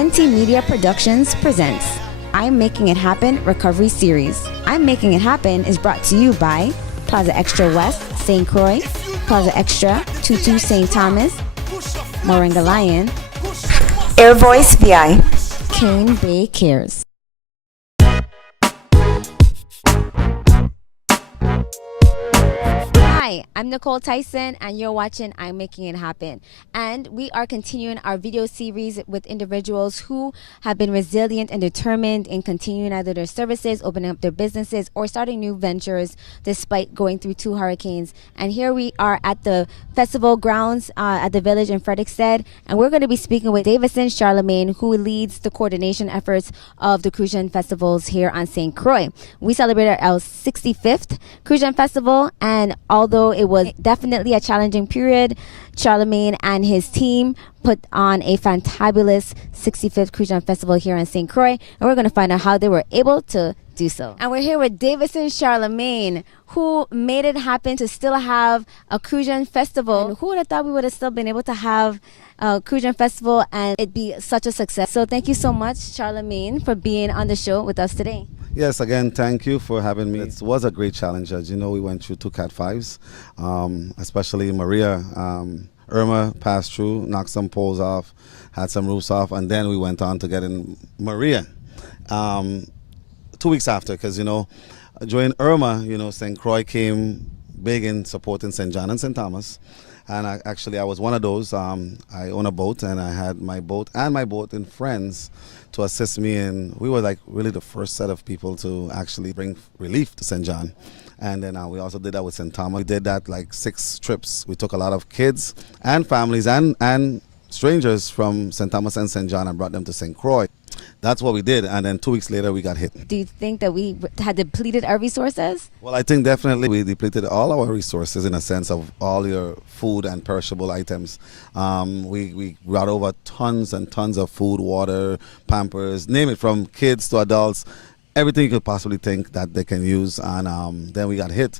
NT Media Productions presents I'm Making It Happen Recovery Series. I'm Making It Happen is brought to you by Plaza Extra West, St. Croix, Plaza Extra, Tutu St. Thomas, Moringa Lion, Air Voice VI, Kane Bay Cares. Hi, I'm Nicole Tyson and you're watching I'm Making It Happen. And we are continuing our video series with individuals who have been resilient and determined in continuing either their services, opening up their businesses, or starting new ventures despite going through 2 hurricanes. And here we are at the festival grounds at the village in Frederiksted, and we're going to be speaking with Davidson Charlamagne, who leads the coordination efforts of the Crucian Festivals here on St. Croix. We celebrated our 65th Crucian Festival, and although it was definitely a challenging period, Charlamagne and his team put on a fantabulous 65th Crucian Festival here in St. Croix, and we're going to find out how they were able to do so. And we're here with Davidson Charlamagne, who made it happen to still have a Crucian Festival. And who would have thought we would have still been able to have a Crucian Festival and it be such a success? So thank you so much, Charlamagne, for being on the show with us today. Yes, again, thank you for having me. It was a great challenge. As you know, we went through 2 Cat 5s, especially Maria. Irma passed through, knocked some poles off, had some roofs off, and then we went on to get in Maria 2 weeks after, because, you know, during Irma, you know, St. Croix came big in supporting St. John and St. Thomas. And I was one of those. I own a boat, and I had my boat and my boat and friends to assist me. And we were like really the first set of people to actually bring relief to St. John. And then we also did that with St. Thomas. We did that like 6 trips. We took a lot of kids and families and strangers from St. Thomas and St. John and brought them to St. Croix. That's what we did, and then 2 weeks later we got hit. Do you think that we had depleted our resources? Well, I think definitely we depleted all our resources in a sense of all your food and perishable items. We brought over tons and tons of food, water, Pampers, name it, from kids to adults, everything you could possibly think that they can use, and then we got hit.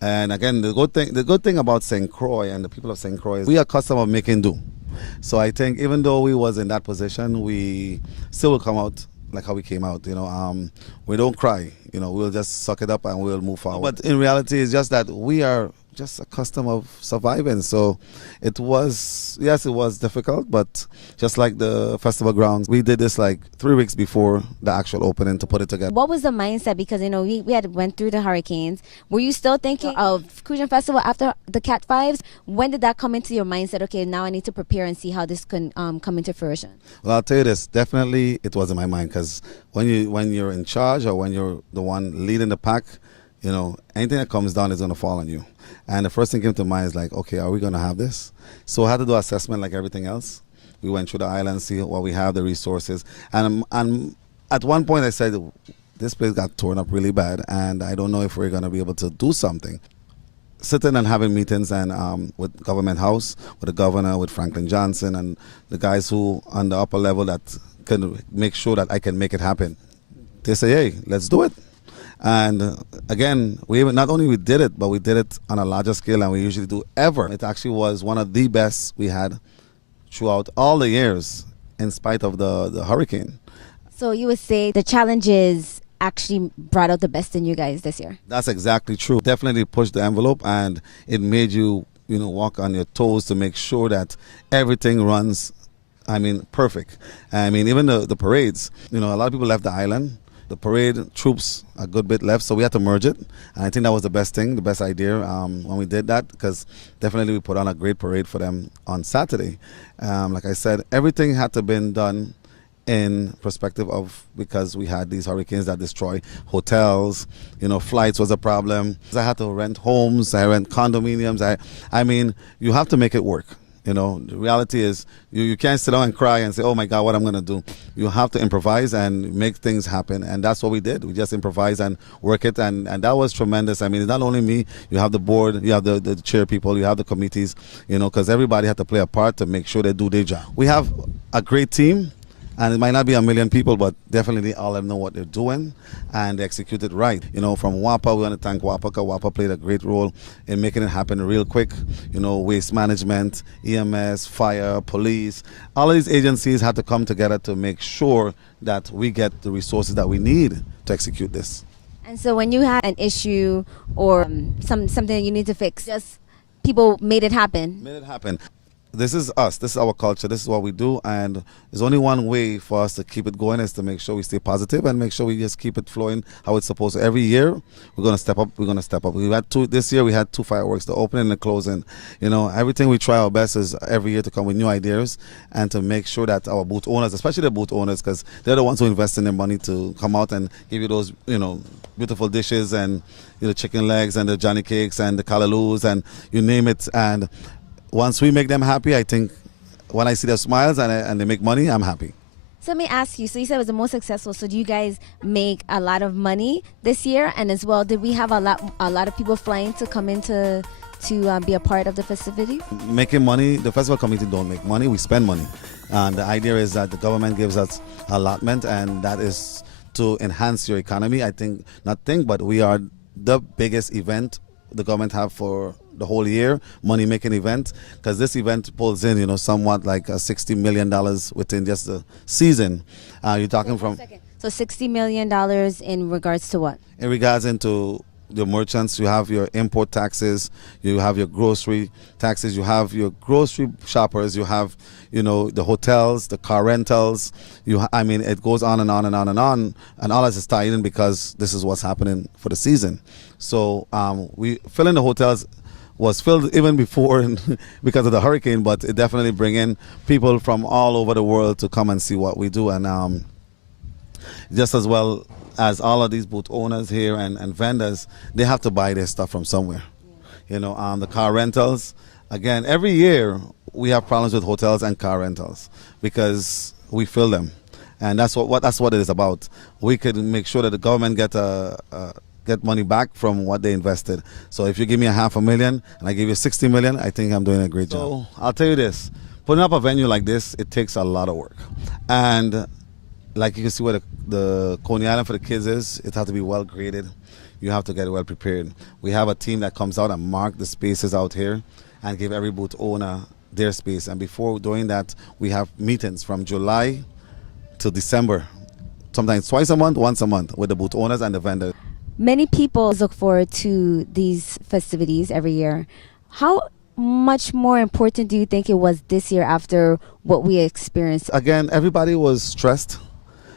And again, the good thing about St. Croix and the people of St. Croix is we are accustomed of making do. So I think even though we was in that position, we still will come out like how we came out. You know, we don't cry. You know, we'll just suck it up and we'll move forward. But in reality, it's just that we are just accustomed of surviving. So it was, yes, it was difficult, but just like the festival grounds, we did this like 3 weeks before the actual opening to put it together. What was the mindset? Because, you know, we had went through the hurricanes. Were you still thinking of Crucian Festival after the Cat 5s? When did that come into your mindset? Okay, now I need to prepare and see how this can come into fruition. Well, I'll tell you this, definitely it was in my mind, because when you're in charge or when you're the one leading the pack, you know, anything that comes down is going to fall on you. And the first thing came to mind is like, okay, are we going to have this? So I had to do assessment like everything else. We went through the island, see what we have, the resources. And at one point I said, this place got torn up really bad, and I don't know if we're going to be able to do something. Sitting and having meetings and with Government House, with the governor, with Franklin Johnson, and the guys who on the upper level that can make sure that I can make it happen. They say, hey, let's do it. And again, we not only we did it, but we did it on a larger scale than we usually do ever. It actually was one of the best we had throughout all the years, in spite of the hurricane. So you would say the challenges actually brought out the best in you guys this year? That's exactly true. Definitely pushed the envelope, and it made you, you know, walk on your toes to make sure that everything runs, I mean, perfect. I mean, even the parades, you know, a lot of people left the island. The parade troops a good bit left, so we had to merge it. And I think that was the best thing, the best idea when we did that, because definitely we put on a great parade for them on Saturday. Like I said, everything had to have been done in perspective of, because we had these hurricanes that destroy hotels, you know, flights was a problem. I had to rent homes, I rent condominiums. I mean, you have to make it work. You know, the reality is you can't sit down and cry and say, oh my God, what I'm going to do. You have to improvise and make things happen. And that's what we did. We just improvised and work it. And that was tremendous. I mean, it's not only me. You have the board, you have the chair people, you have the committees, you know, because everybody had to play a part to make sure they do their job. We have a great team. And it might not be a million people, but definitely all of them know what they're doing and they execute it right. You know, from WAPA, we want to thank WAPA, because WAPA played a great role in making it happen real quick. You know, waste management, EMS, fire, police, all of these agencies had to come together to make sure that we get the resources that we need to execute this. And so when you had an issue or something that you need to fix, just people made it happen. Made it happen. This is us. This is our culture. This is what we do. And there's only one way for us to keep it going, is to make sure we stay positive and make sure we just keep it flowing how it's supposed to. Every year, we're going to step up. We're going to step up. This year, we had 2 fireworks, the opening and the closing. You know, everything we try our best is every year to come with new ideas and to make sure that our booth owners, especially the booth owners, because they're the ones who invest in their money to come out and give you those, you know, beautiful dishes and, you know, chicken legs and the Johnny cakes and the callaloo and you name it. And once we make them happy, I think when I see their smiles and they make money, I'm happy. So let me ask you, so you said it was the most successful, so do you guys make a lot of money this year? And as well, did we have a lot of people flying to come in to be a part of the festivity? Making money, the festival committee don't make money, we spend money. And the idea is that the government gives us allotment, and that is to enhance your economy. But we are the biggest event the government have for the whole year, money-making event, because this event pulls in, you know, somewhat like $60 million within just the season. You're talking from... So $60 million in regards to what? In regards into the merchants, you have your import taxes, you have your grocery taxes, you have your grocery shoppers, you have, you know, the hotels, the car rentals. I mean, it goes on and on and on and on, and all this is tied in because this is what's happening for the season. So we filling the hotels was filled even before because of the hurricane, but it definitely bring in people from all over the world to come and see what we do. And just as well as all of these booth owners here and vendors, they have to buy their stuff from somewhere. Yeah. You know, the car rentals, again, every year we have problems with hotels and car rentals because we fill them. And that's what it is about. We could make sure that the government get money back from what they invested. So if you give me $500,000 and I give you $60 million, I think I'm doing a great job. I'll tell you this, putting up a venue like this, it takes a lot of work. And like you can see where the Coney Island for the kids is, it has to be well graded. You have to get well prepared. We have a team that comes out and mark the spaces out here and give every booth owner their space. And before doing that, we have meetings from July to December, sometimes twice a month, once a month, with the booth owners and the vendors. Many people look forward to these festivities every year. How much more important do you think it was this year after what we experienced? Again, everybody was stressed.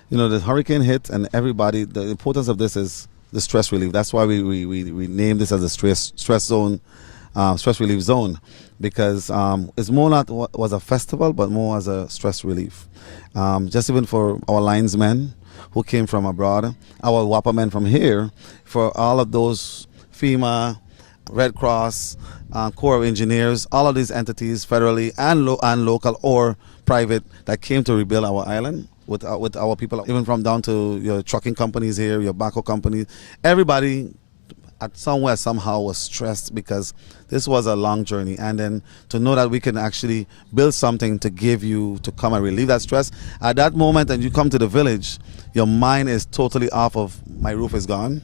You know, the hurricane hit, and the importance of this is the stress relief. That's why we named this as a stress relief zone, because it's more not was a festival, but more as a stress relief. Just even for our linesmen who came from abroad, our WAPA men from here, for all of those FEMA, Red Cross, Corps of Engineers, all of these entities, federally and local or private, that came to rebuild our island with our people, even from down to your trucking companies here, your backhoe companies. Everybody at somewhere somehow was stressed because this was a long journey, and then to know that we can actually build something to give you to come and relieve that stress at that moment, and you come to the village, your mind is totally off of my roof is gone,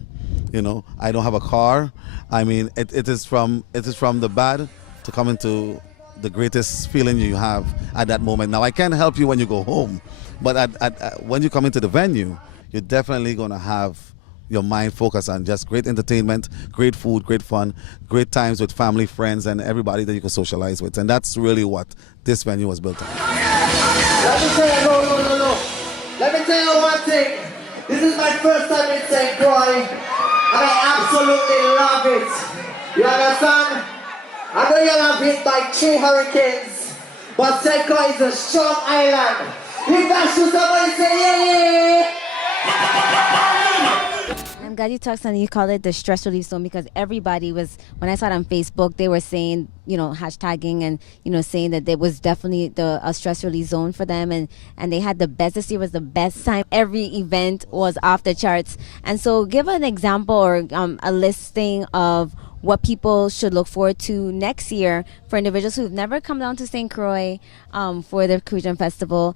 you know, I don't have a car. I mean, it is from the bad to come into the greatest feeling you have at that moment. Now I can't help you when you go home, but when you come into the venue, you're definitely going to have your mind focused on just great entertainment, great food, great fun, great times with family, friends, and everybody that you can socialize with. And that's really what this venue was built on. Let me tell you one thing. This is my first time in St. Croix, and I absolutely love it. You understand? I know you're not hit by 3 hurricanes, but St. Croix is a strong island. If that's true, somebody say yeah! I'm glad you touched on, you call it the stress relief zone, because everybody was, when I saw it on Facebook, they were saying, you know, hashtagging and, you know, saying that it was definitely a stress relief zone for them, and they had the best. This year was the best time. Every event was off the charts. And so give an example or a listing of what people should look forward to next year for individuals who've never come down to St. Croix for the Crucian Festival.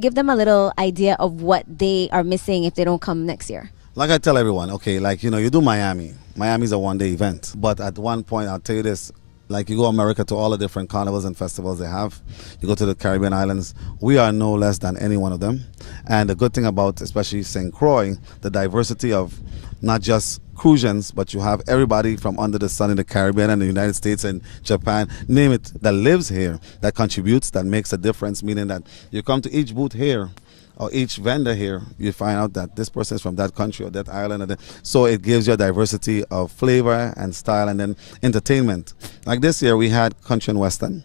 Give them a little idea of what they are missing if they don't come next year. Like I tell everyone, okay, like, you know, you do Miami. Miami's a one-day event. But at one point, I'll tell you this, like you go America to all the different carnivals and festivals they have. You go to the Caribbean islands. We are no less than any one of them. And the good thing about especially St. Croix, the diversity of not just Crucians, but you have everybody from under the sun in the Caribbean and the United States and Japan, name it, that lives here, that contributes, that makes a difference, meaning that you come to each booth here or each vendor here, you find out that this person is from that country or that island. So it gives you a diversity of flavor and style, and then entertainment. Like this year, we had country and western.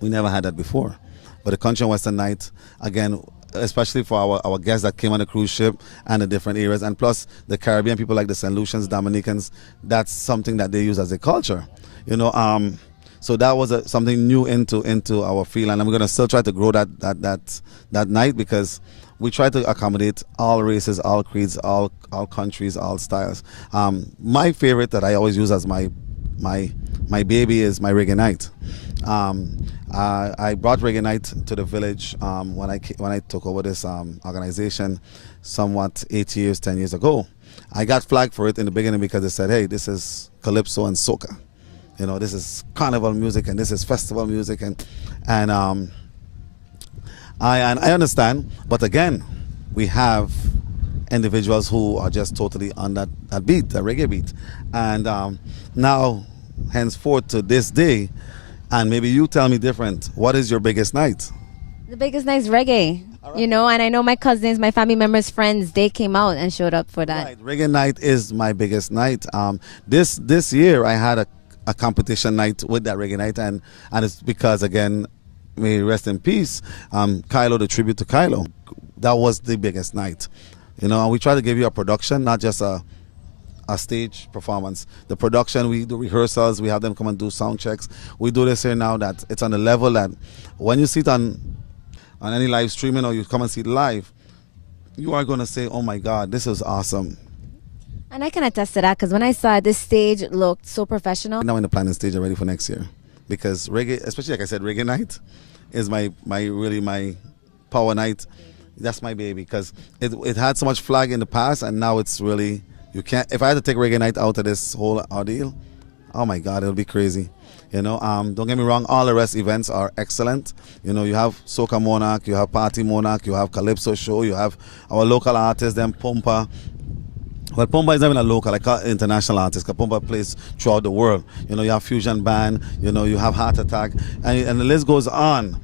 We never had that before. But the country and western night, again, especially for our guests that came on the cruise ship and the different areas, and plus the Caribbean people like the St. Lucians, Dominicans, that's something that they use as a culture. You know, so that was something new into our field, and we're going to still try to grow that night, because we try to accommodate all races, all creeds, all countries, all styles. My favorite that I always use as my baby is my reggae night. I brought reggae night to the village when I took over this organization somewhat 10 years ago. I got flagged for it in the beginning because they said, hey, this is calypso and soca. You know, this is carnival music and this is festival music, and I understand, but again, we have individuals who are just totally on that beat, the reggae beat, and now, henceforth to this day, and maybe you tell me different. What is your biggest night? The biggest night is reggae. Right. You know, and I know my cousins, my family members, friends, they came out and showed up for that. Right. Reggae night is my biggest night. This year I had a competition night with that reggae night, and it's because, again, may he rest in peace, Kylo, the tribute to Kylo. That was the biggest night. You know, and we try to give you a production, not just a stage performance. The production, we do rehearsals, we have them come and do sound checks. We do this here now that it's on the level that when you see it on any live streaming or you come and see it live, you are going to say, oh my God, this is awesome. And I can attest to that, because when I saw it, this stage looked so professional. Now in the planning stage already for next year, because reggae, especially like I said, reggae night is my power night. That's my baby, because it had so much flag in the past, and now it's really, you can't. If I had to take reggae night out of this whole ordeal, oh my God, it'll be crazy. You know, don't get me wrong, all the rest events are excellent. You know, you have Soca Monarch, you have Party Monarch, you have Calypso Show, you have our local artists, then Pumpa. Well, Pumba is not even a local, like an international artist, because Pumba plays throughout the world. You know, you have Fusion Band, you know, you have Heart Attack, and the list goes on.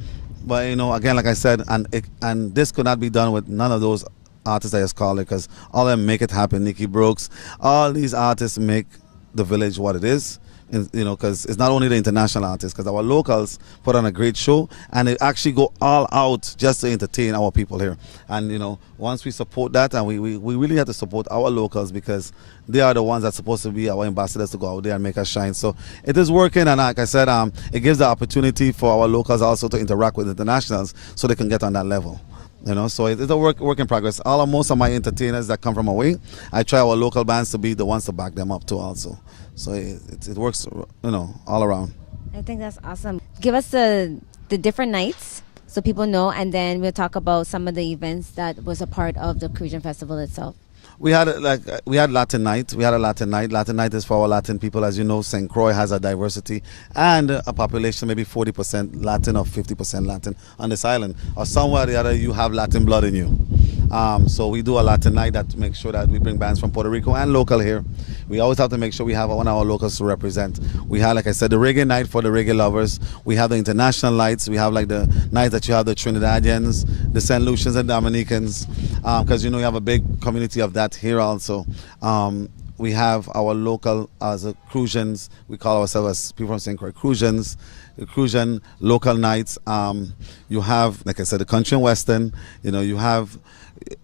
But, you know, again, like I said, and this could not be done with none of those artists I just called it, because all of them make it happen. Nikki Brooks, all these artists make the village what it is. You know, because it's not only the international artists, because our locals put on a great show, and they actually go all out just to entertain our people here. And, you know, once we support that, and we really have to support our locals, because they are the ones that's supposed to be our ambassadors to go out there and make us shine. So it is working, and like I said, it gives the opportunity for our locals also to interact with internationals so they can get on that level. You know, so it's a work in progress. Most of my entertainers that come from away, I try our local bands to be the ones to back them up too also. So it works, you know, all around. I think that's awesome. Give us the different nights so people know, and then we'll talk about some of the events that was a part of the Crucian Festival itself. We had Latin night. We had a Latin night. Latin night is for our Latin people. As you know, St. Croix has a diversity and a population maybe 40% Latin or 50% Latin on this island. Or somewhere or the other, you have Latin blood in you. So we do a Latin night that makes sure that we bring bands from Puerto Rico and local here. We always have to make sure we have one of our locals to represent. We have, like I said, the reggae night for the reggae lovers. We have the international nights. We have like the nights that you have the Trinidadians, the St. Lucians and Dominicans, because you know you have a big community of that here also. We have our local as Crucians. We call ourselves as people from St. Croix Crucians. The Crucian local nights. You have, like I said, the country and western. You know, you have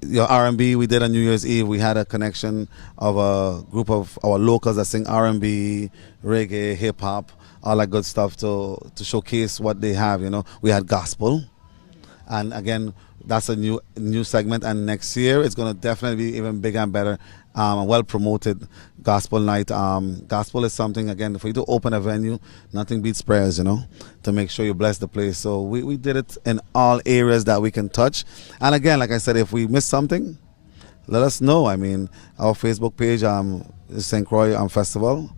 your R&B. We did on New Year's Eve. We had a connection of a group of our locals that sing R&B, reggae, hip hop, all that good stuff to showcase what they have. You know, we had gospel, and again, that's a new segment. And next year it's going to definitely be even bigger and better. a well-promoted gospel night. Gospel is something, again, for you to open a venue, nothing beats prayers, to make sure you bless the place. So we did it in all areas that we can touch. And again, like I said, if we miss something, let us know. I mean, our Facebook page, St. Croix Festival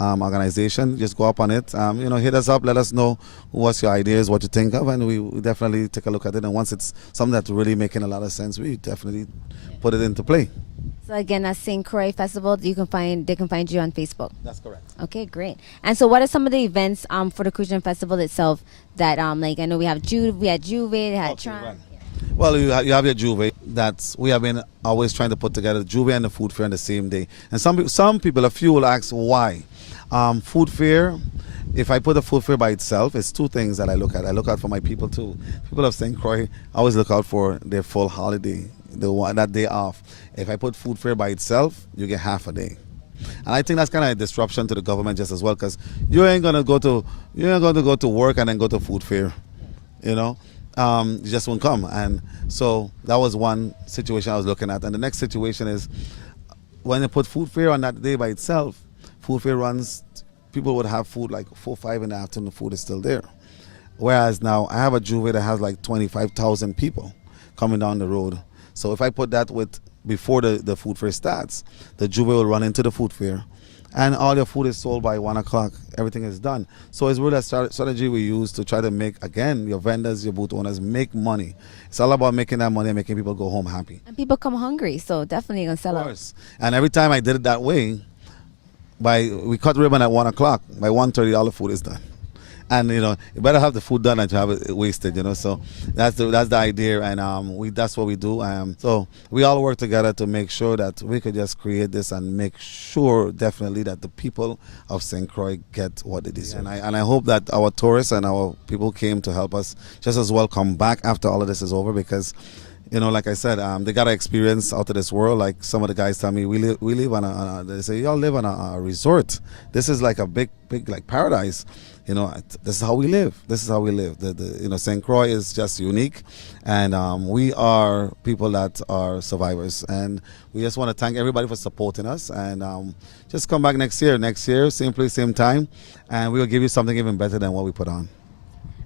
organization, just go up on it. Hit us up, let us know what's your ideas, what you think of, and we definitely take a look at it. And once it's something that's really making a lot of sense, we definitely put it into play. So again, that's St. Croix Festival. They can find you on Facebook. That's correct. Okay, great. And so, what are some of the events for the Crucian Festival itself that like I know we had Juve, they had Tron. Right. Well, you have your Juve. We have been always trying to put together Juve and the food fair on the same day. And some people, a few will ask why. Food fair. If I put the food fair by itself, it's two things that I look at. I look out for my people too. People of St. Croix, I always look out for their full holiday, that day off. If I put food fair by itself, you get half a day. And I think that's kind of a disruption to the government just as well, because you ain't gonna go to work and then go to food fair, you just won't come. And so that was one situation I was looking at. And the next situation is when you put food fair on that day by itself, food fair runs, people would have food like 4, 5 in the afternoon, the food is still there. Whereas now I have a Juve that has like 25,000 people coming down the road. So if I put that before the food fair starts, the Juve will run into the food fair, and all your food is sold by 1 o'clock. Everything is done. So it's really a strategy we use to try to make, again, your vendors, your booth owners make money. It's all about making that money and making people go home happy. And people come hungry, so definitely gonna sell out. And every time I did it that way, we cut ribbon at 1 o'clock. By 1:30, all the food is done. And you better have the food done than to have it wasted. So that's the idea, and that's what we do. So we all work together to make sure that we could just create this and make sure definitely that the people of St. Croix get what they deserve. And I hope that our tourists and our people came to help us just as well come back after all of this is over, because like I said, they got an experience out of this world. Like some of the guys tell me, we live on they say, y'all live on a resort. This is like a big like paradise. This is how we live. St. Croix is just unique, and we are people that are survivors. And we just want to thank everybody for supporting us, and just come back next year. Next year, same place, same time, and we will give you something even better than what we put on.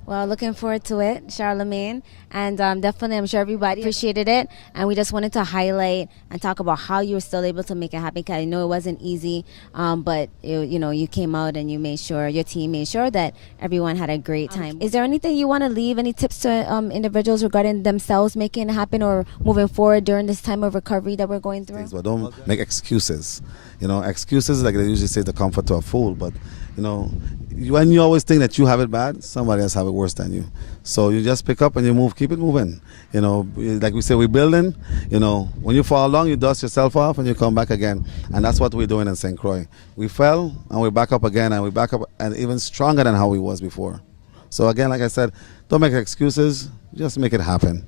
Well, looking forward to it, Charlamagne, and definitely I'm sure everybody appreciated it, and we just wanted to highlight and talk about how you were still able to make it happen, because I know it wasn't easy, but you came out and your team made sure that everyone had a great time. Is there anything you want to leave, any tips to individuals regarding themselves making it happen or moving forward during this time of recovery that we're going through? But don't make excuses. Excuses, like they usually say, the comfort to a fool, but when you always think that you have it bad, somebody else have it worse than you. So you just pick up and you move, keep it moving. Like we say, we're building. When you fall down, you dust yourself off and you come back again. And that's what we're doing in St. Croix. We fell and we're back up again, and we're back up and even stronger than how we was before. So again, like I said, don't make excuses, just make it happen.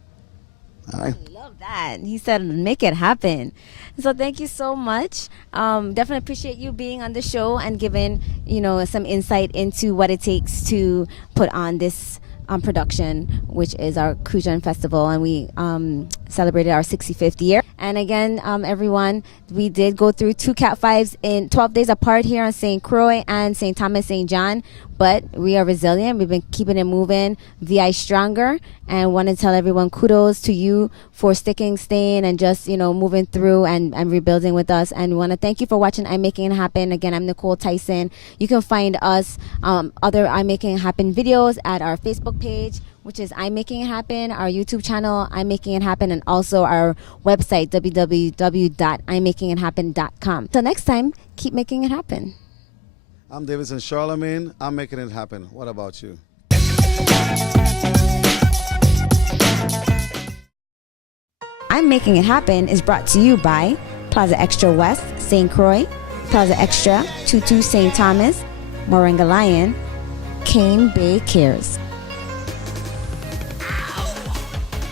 All right. I love that. He said, make it happen. So thank you so much. Definitely appreciate you being on the show and giving, some insight into what it takes to put on this production, which is our Crucian Festival, and we celebrated our 65th year. And again, everyone, we did go through 2 Cat 5s in 12 days apart here on St. Croix and St. Thomas, St. John. But we are resilient. We've been keeping it moving, VI stronger, and want to tell everyone kudos to you for staying, and just, moving through and rebuilding with us. And we want to thank you for watching I'm Making It Happen. Again, I'm Nicole Tyson. You can find us, other I'm Making It Happen videos at our Facebook page, which is I'm Making It Happen, our YouTube channel, I'm Making It Happen, and also our website, www.immakingithappen.com. Till next time, keep making it happen. I'm Davidson Charlamagne. I'm making it happen. What about you? I'm Making It Happen is brought to you by Plaza Extra West, St. Croix, Plaza Extra, 22 St. Thomas, Moringa Lion, Cane Bay Cares.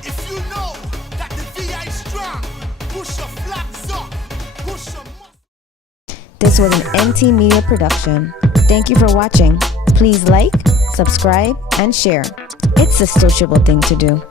If you know that the VI strong, push your flags up, push your... This was an NT Media production. Thank you for watching. Please like, subscribe, and share. It's a sociable thing to do.